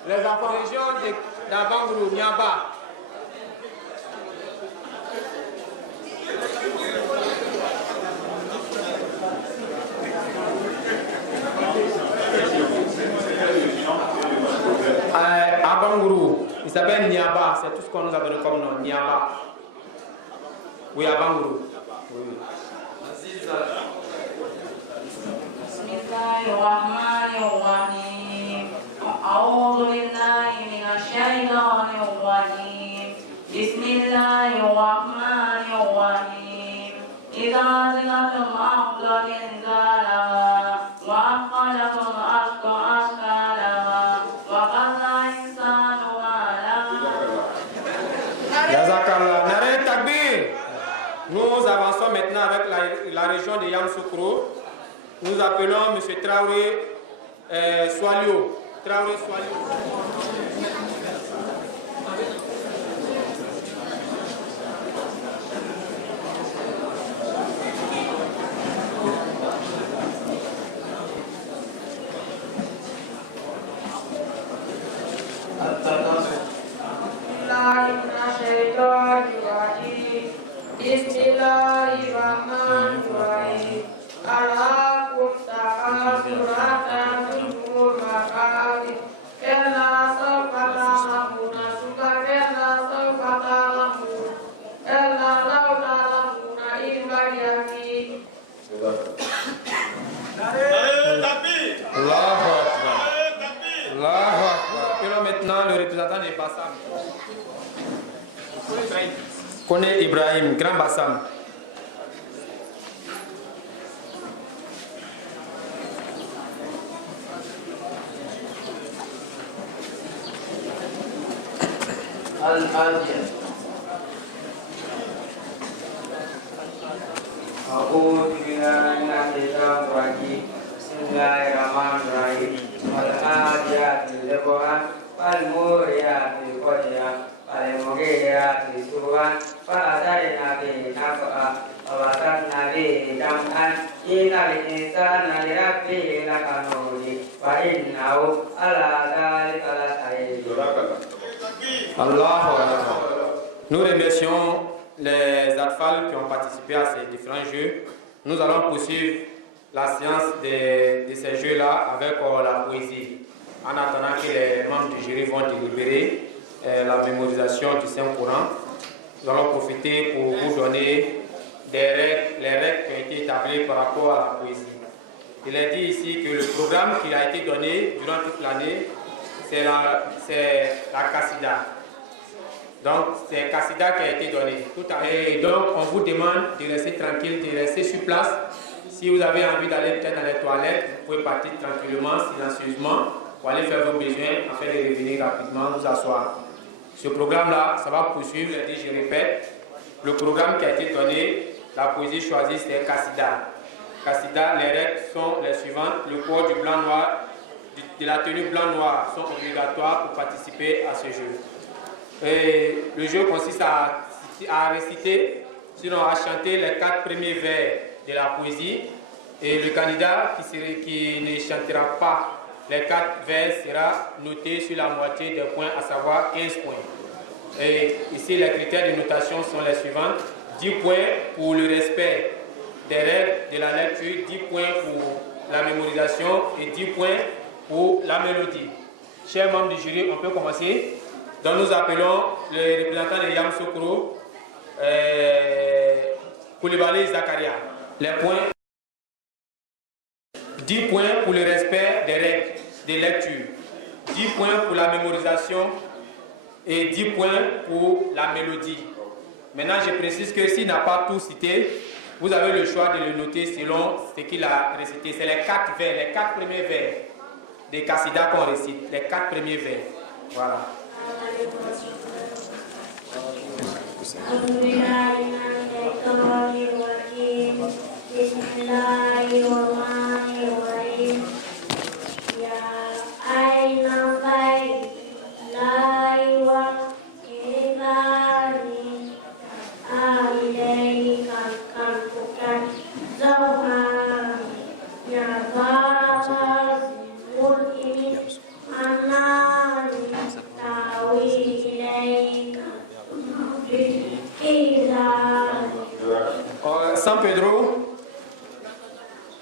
Les enfants, région d'Abangrou, Niamba. Abangrou, il s'appelle Niamba, c'est tout ce qu'on nous a donné comme nom, Niamba. Oui, Abangrou. Oui. Bismillahirrahmanirrahim. A'udhu billahi minash shaitanir rajim. Bismillahirrahmanirrahim. Idza zalatil ardu zilzalaha wa akhrajatil ardu asqalaha wa qala al-insanu ma laha. Jazakallah. Naré Takbir. Nous avançons maintenant avec la région de Yamoussoukro. Nous appelons M. Traoré Soalio. Traoré Soalio. Bismillahirrahmanirrahim. Alaikum ta'asuratan tumur makati. Kena sawfata lamuna suka kena sawfata lamuna. Kena lauta lamuna ibadiyaki. Allahu Akbar. Allahu Akbar. Appelons maintenant le représentant des Bassam. Connaît Ibrahim, Grand Bassam. Al-Fatiha. A'udzu billahi minasyaitonir rajim. Bismillahirrahmanirrahim. Wal 'adiyati dhabha wal muriyati qadha wal mughirati subhan fa atarna bihi naf'a wa watanna bihi jam'an innal insana li rabbihi lakanudi wa innahu ala dhalika lashahid. Allahu Akbar. Nous remercions les atfals qui ont participé à ces différents jeux. Nous allons poursuivre la séance de ces jeux-là avec la poésie. En attendant que les membres du jury vont délibérer la mémorisation du Saint-Coran, nous allons profiter pour vous donner les règles qui ont été établies par rapport à la poésie. Il est dit ici que le programme qui a été donné durant toute l'année, c'est la Qassida. Donc, c'est Qassida qui a été donné. Et donc, on vous demande de rester tranquille, de rester sur place. Si vous avez envie d'aller peut-être dans les toilettes, vous pouvez partir tranquillement, silencieusement, pour aller faire vos besoins, afin de revenir rapidement, vous asseoir. Ce programme-là, ça va poursuivre, je répète. Le programme qui a été donné, la poésie choisie, c'est Qassida. Qassida, les règles sont les suivantes. Le corps du blanc noir de la tenue blanc-noir sont obligatoires pour participer à ce jeu. Et le jeu consiste à réciter, sinon à chanter les 4 premiers vers de la poésie. Et le candidat qui ne chantera pas les 4 vers sera noté sur la moitié des points, à savoir 15 points. Et ici, les critères de notation sont les suivants. 10 points pour le respect des règles de la lecture, 10 points pour la mémorisation et 10 points pour la mélodie. Chers membres du jury, on peut commencer. Donc nous appelons le représentant de Yamoussoukro, Koulibaly Zakaria. Les points. 10 points pour le respect des règles de lecture, 10 points pour la mémorisation et 10 points pour la mélodie. Maintenant, je précise que s'il n'a pas tout cité, vous avez le choix de le noter selon ce qu'il a récité. C'est les 4 vers, les 4 premiers vers des Kassida qu'on récite, les 4 premiers vers. Voilà. San Pedro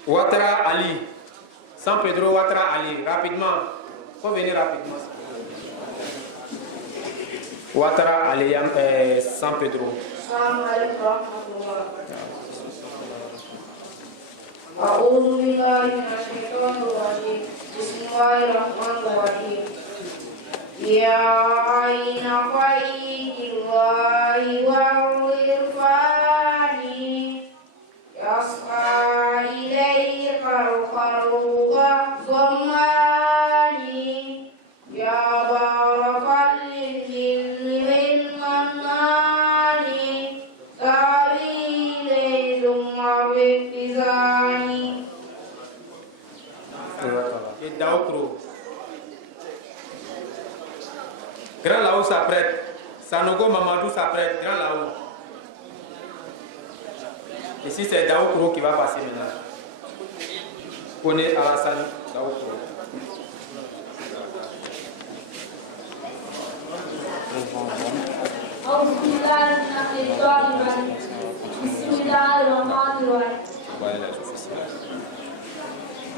Ouattara Ali. San Pedro Ouattara Ali. Rapidement. Faut venir rapidement. Ouattara Ali, San Pedro. أعوذ بالله من الشيطان الرجيم بسم الله الرحمن الرحيم يا عين خير الله والإرفان يسعى إليك الخلق الظمان يا بارك للذل والمنان سبيل ثم باتزان Et Daokro. Grand là-haut s'apprête. Sanogo Mamadou s'apprête. Grand là-haut. Ici c'est Daokro qui va passer maintenant. Kone Alassane Daokro.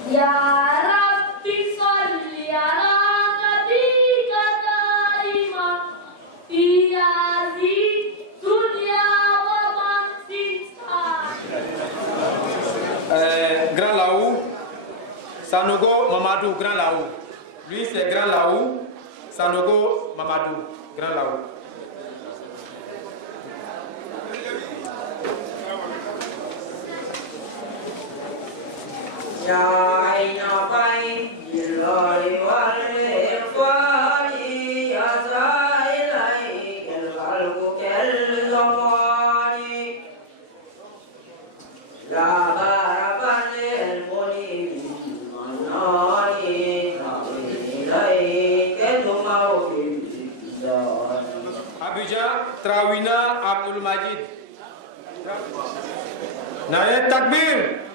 Ya Rabbi salli ala nabiyika daima fi hadhihi dunya wa man fiha. Grand là-haut. Sanogo Mamadou, grand là-haut. Lui c'est grand là-haut. Sanogo Mamadou, grand là-haut. يا عين خير الله والإخوان يسعى إليك الخلق كالزمان لا بارك للمنيب المنان إليك تمر في الزمان Abidjan, Trawina, Abdul Majid. Nayet Takbir.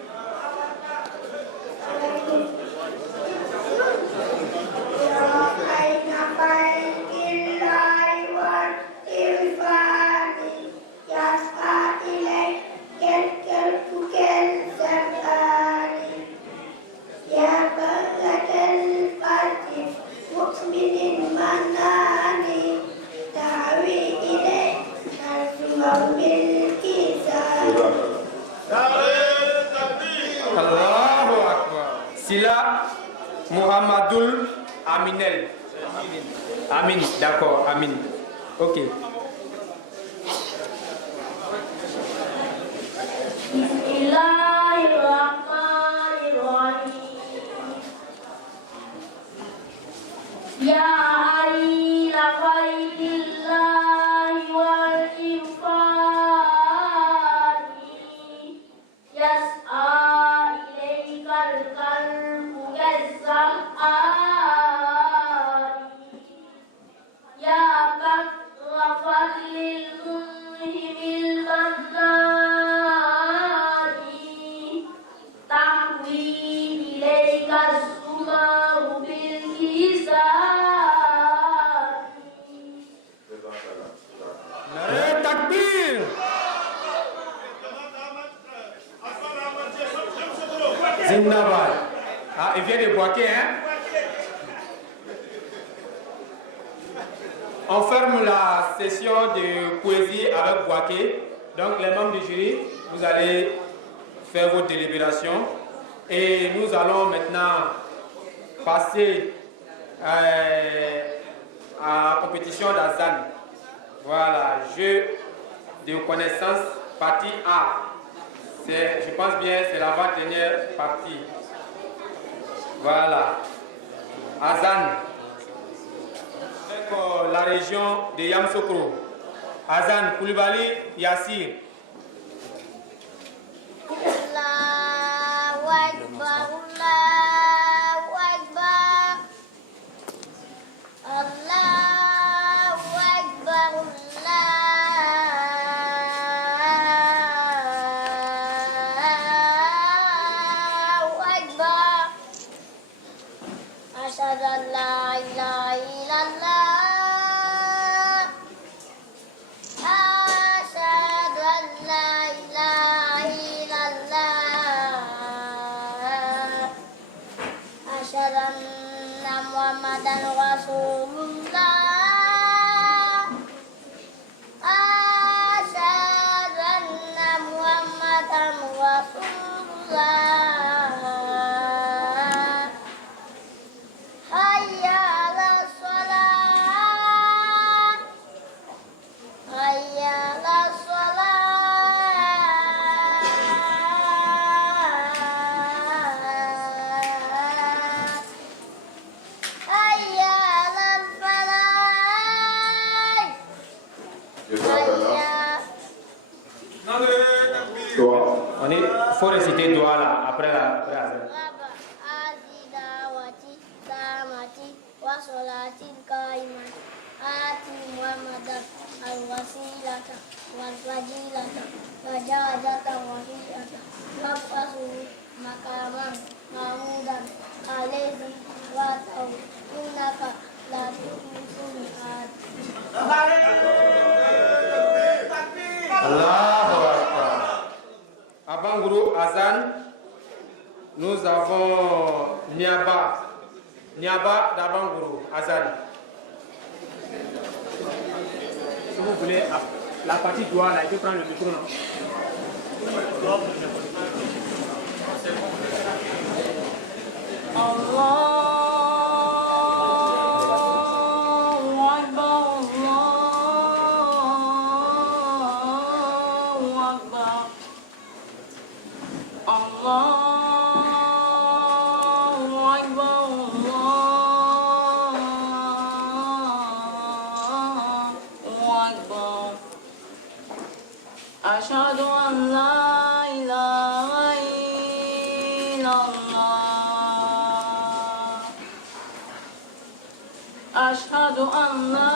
Allahu Akbar. Sila Muhammadul Aminel. Amin, d'accord, Amin. Ok. Bismillahirrahmanirrahim. Ya aina khayrillahi wal infani yas'a ilaikal qalbu kazzam'an Zindabad. Ah, il vient de Boaké, hein? On ferme la session de poésie avec Boaké. Donc, les membres du jury, vous allez faire vos délibérations. Et nous allons maintenant passer à la compétition d'Azan. Voilà, jeu de connaissance, partie A. Je pense bien, c'est l'avant-dernière partie. Voilà. Azan. Avec la région de Yamsokro. Azan, Koulibaly, Yassir. Allahu Akbar, Allahu Akbar. Allahu Akbar, Allahu Akbar. Asyhadu an la ilaha illallah. Asyhadu an la ilaha illallah. Asyhadu anna Muhammadan Rasulullah. Asyhadu anna Muhammadan Rasulullah. Hayya 'alas shalah. Hayya 'alas shalah. Hayya 'alal falah. Il faut réciter Doha là, après Azan. Azidawati tamati wa sholatil qaimati ati Muhammadan al-wasilata wal fadilata wa jawazatan wasi'ata wab'asu makaman mahmudan alaihi wa ta'u innaka la tuhibbul mi'ad. Allahu Akbar. Avant Guru Azan, nous avons Niaba. Niaba d'avant Guru Azan. Si vous voulez, la partie doigt, là, il peut prendre le micro, non? Allahu Akbar, Allahu Akbar. Allahu Akbar, Allahu Akbar. Ashhadu an la ilaha illallah. Ashhadu an la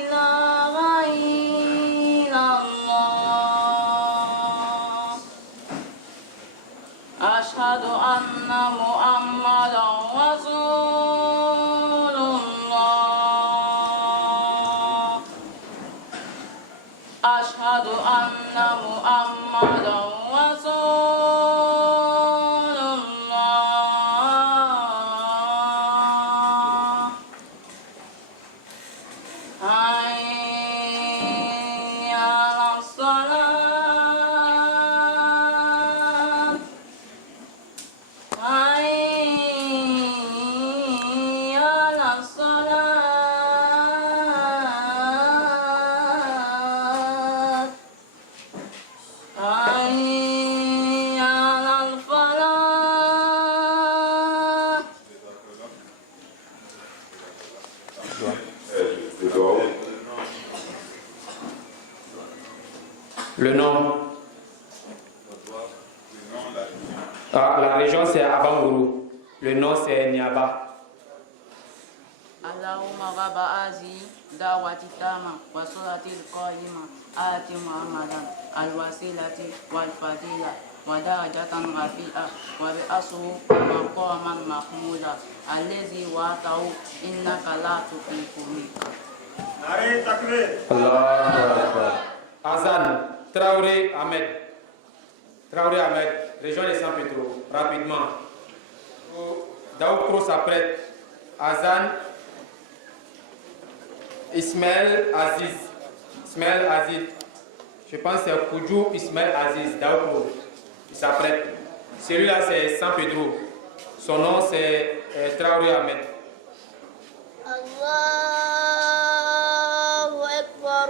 ilaha illallah. Ashhadu anna Muhammadan Rasulullah. Ashhadu anna Muhammadan Rasulullah. Hayya 'alas salat. Hayya 'alas salat. Hayya 'alal falah. Le nom. Ah, la région c'est Abangourou. Le nom c'est Niaba. Allahumma rabba azi da'wati tama wa suratil qayyima ati Muhammadan al-wasilati wal fadila wa darajatan rafi'a wa bi'asuhu maqaman mahmuda allazi wa'atahu innaka la tukhlifu mi'ad. Allez, takbir. Allahu Akbar. Azan, Traoré Ahmed. Traoré Ahmed, région de San Pedro, rapidement. Daoukro s'apprête. Azan Ismaël Aziz. Ismaël Aziz. Je pense que c'est Koudjou Ismaël Aziz, Daoukro. Il s'apprête. Celui-là, c'est San Pedro. Son nom, c'est Traoré Ahmed. Allahu Akbar,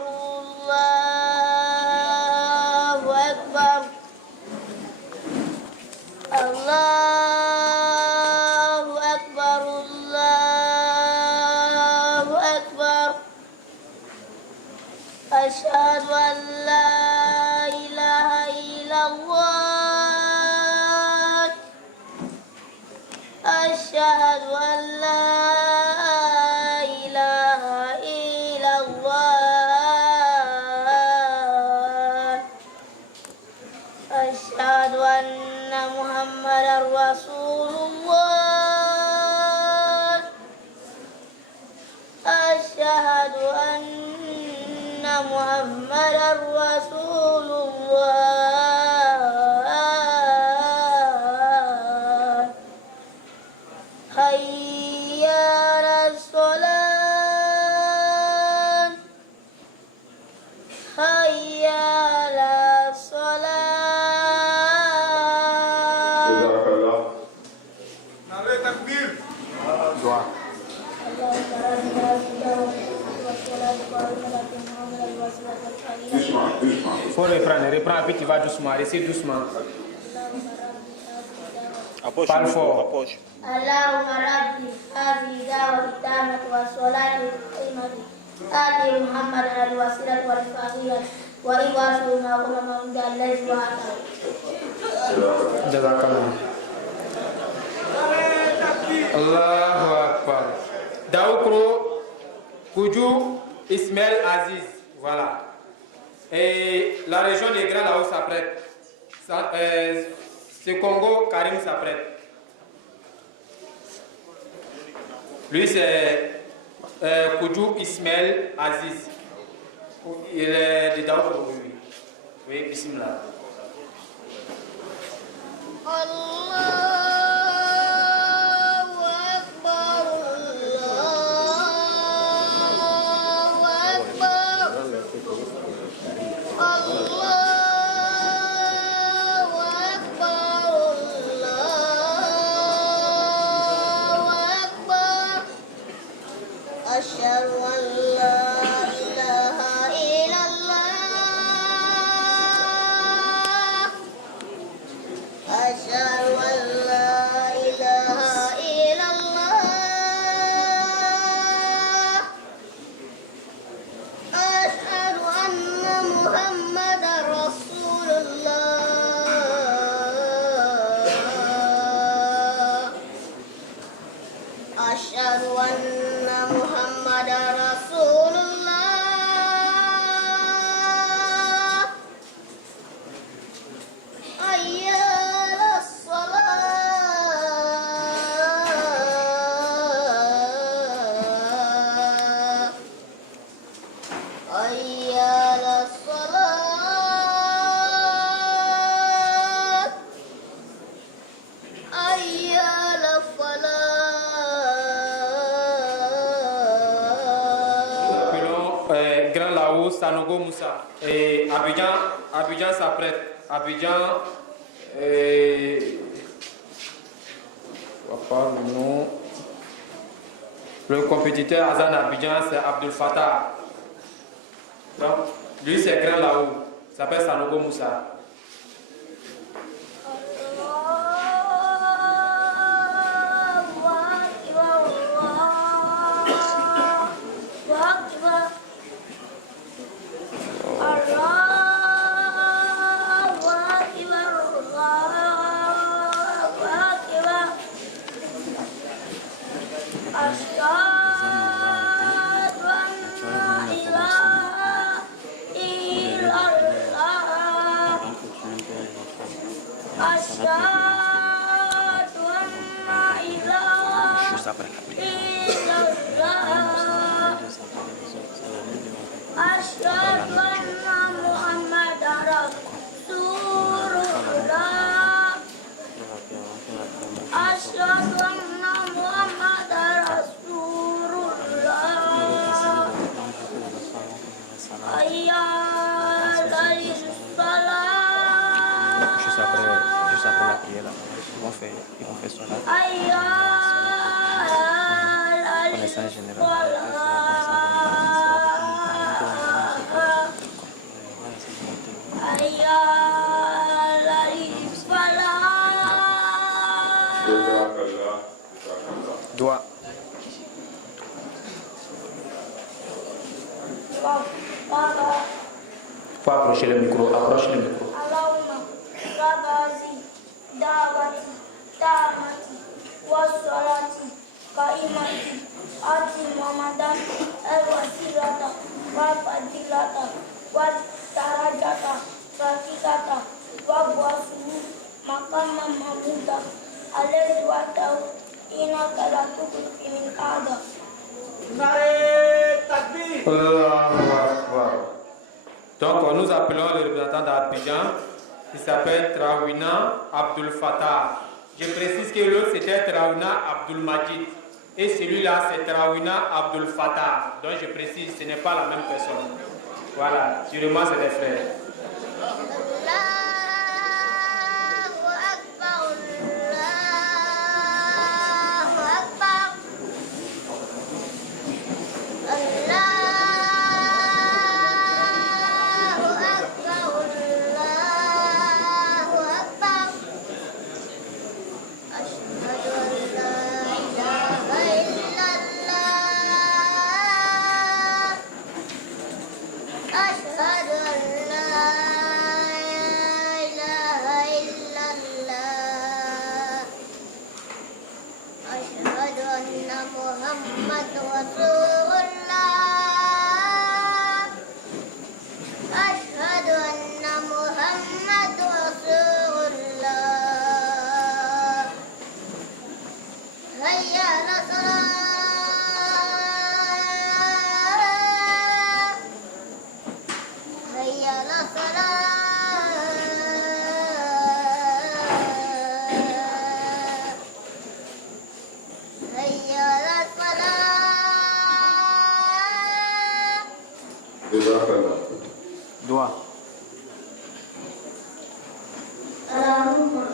Allahu Akbar. Allahu Akbar, Allahu Akbar. Ashhadu an la ilaha illallah. Ashhadu an la رسول الله أشهد أن محمدا رسول الله حي على الصلاة حي على الصلاة Faut reprends, puis tu vas doucement, récite doucement. Parle fort. Allahumma rabbi hadhihi da'wati tammati wa salati qimati ati Muhammad al-wasilat wal fadilat wa iwasu ma qulama min allahi wa Jazakallah. Allahu Akbar. Daoukro Koudjou Ismaël Aziz. Voilà. Et la région des Grands là-haut s'apprête. C'est Congo, Karim s'apprête. Lui c'est Koudjou Ismaël Aziz. Il est de Daoukro, oui. Oui, bismillah. أشهد أن لا إله إلا الله أشهد أن لا إله إلا الله أشهد أن محمدا رسول الله أشهد أن محمد رسول الله حي على الصلاة حي على الصلاة حي على الفلاح. Grand Lao, Sanogo Moussa. Et Abidjan s'apprête. Abidjan. Je vois pas le nom. Le compétiteur Azan Abidjan, c'est Abdel Fattah. Donc, lui, c'est Grand Lao. Il s'appelle Sanogo Moussa. أشهد أن محمدا رسول الله prière là. Ils vont faire cela. Connaissance générale. Doigt. Faut approcher le micro, approche le micro. Allahumma rabazi da'wati ta'amati wassalati qaimati ati Muhammadan al-wasilata wal fadilata wal darajata rafiqata wa wasulu maqama mahmuda alayhi wa ta'u innaka la tughfi min qada. Allahu Akbar. Donc nous appelons le représentant d'Abidjan. Il s'appelle Traouna Abdul Fattah. Je précise que l'autre c'était Traouna Abdul Majid. Et celui-là c'est Traouna Abdul Fattah. Donc je précise, ce n'est pas la même personne. Voilà, sûrement c'est des frères. Doigt. Allahumma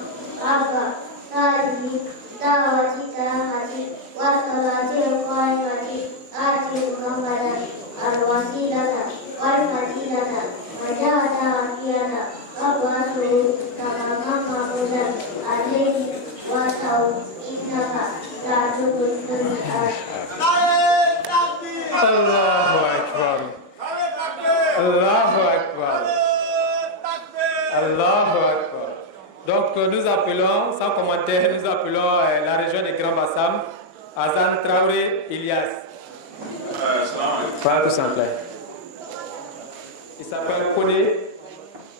Abba Tadi Dawati Tahati Wasalati Qaimati Ati Muhammadan Al-Wasilata Wal-Fadilata Wajahata Wafiyata Wabwasu Tamamam Mahmudan Alayhi Wasau Innaka La Tughfil Allahu Akbar. Allahu Akbar. Allahu Akbar. Donc nous appelons, sans commentaire, nous appelons la région de Grand Bassam, Hassan Traoré Ilyas. Voilà tout simple. Il s'appelle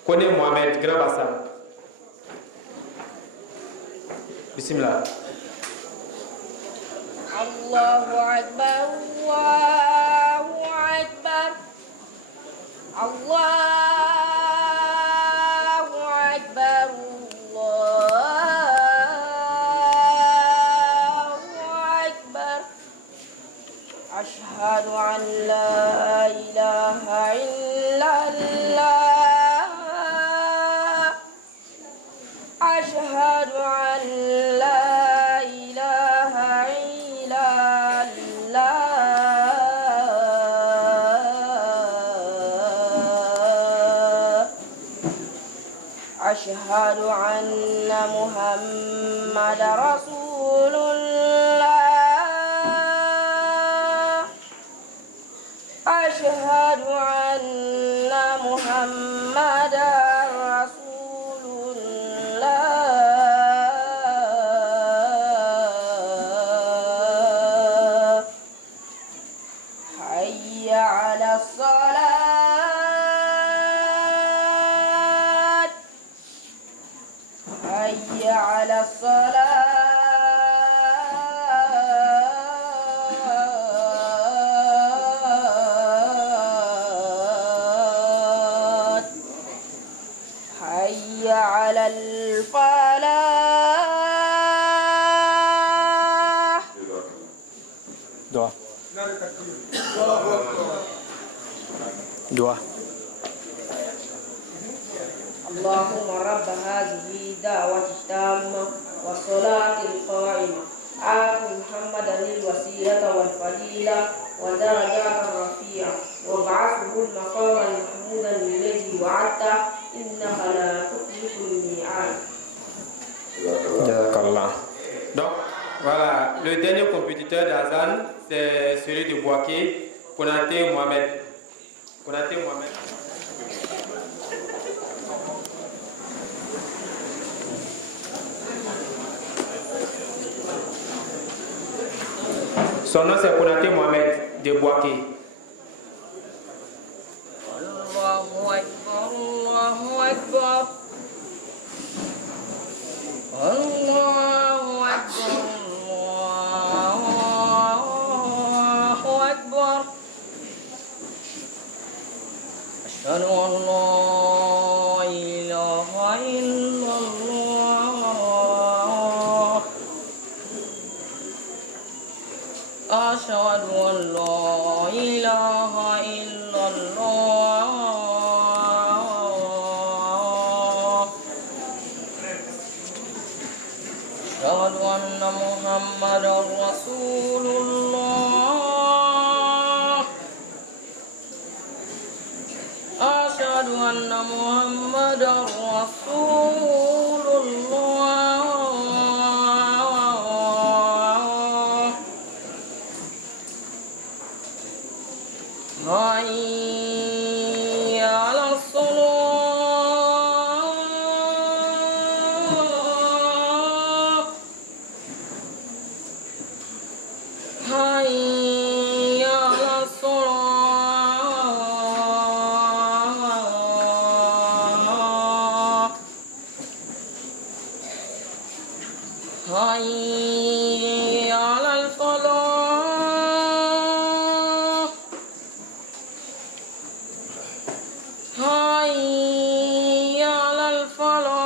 Kone Mohamed, Grand Bassam. Bismillah. Allahu Akbar, Allahu Akbar, Allahu Akbar, Allahu Akbar. Ashhadu an la ilaha illallah. Ashhadu an la ilaha illallah. أشهد أن محمد رسول الله. أشهد أن محمد رسول الله. حي على الصلاة. حي على الصلاة. حي على الفلاح. Doigt. Doigt. اللهم رب هذه الدعوة التامة والصلاة القائمة آت محمدا الوسيلة والفضيلة ودرجات الرفيعة وابعثه المقام المحمود الذي وعدته إنك لا تخلف الميعاد. Donc, voilà, le dernier compétiteur d'Azan, c'est celui de Bouaké, Konaté Mohamed. Konaté Mohamed. Son nom c'est Konaté Mohamed de Bouaké. Allahu Akbar, Allahu Akbar. Allahu Akbar, Allahu Akbar. Ashhadu an la ilaha illallah. Ashhadu an la ilaha illallah. أشهد أن محمدا رسول الله. أشهد أن محمدا رسول الله. حي على الصلاة. حي على الصلاة. حي على الفلاح. حي على الفلاح.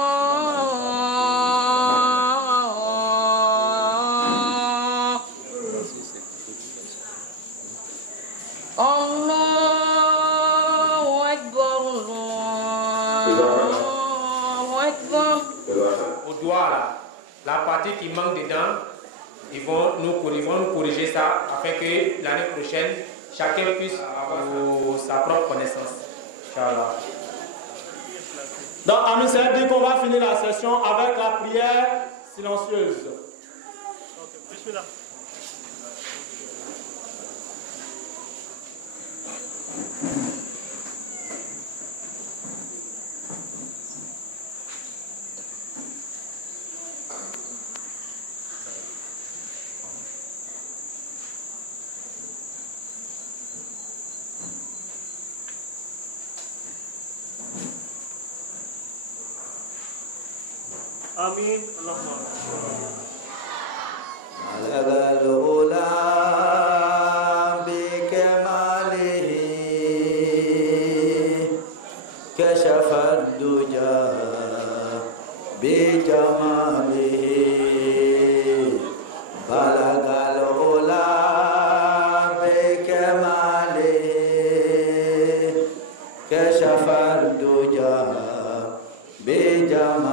الله أكبر، الله أكبر. Au doigt là, la partie qui manque dedans, ils vont nous corriger ça afin que l'année prochaine, chacun puisse avoir sa propre connaissance. Inch'Allah. Donc, Amis, ça dit qu'on va finir la session avec la prière silencieuse. آمين. اللهم بلغ العلا بكماله كشف الدجى بجماله بلغ العلا بكماله كشف الدجى بجماله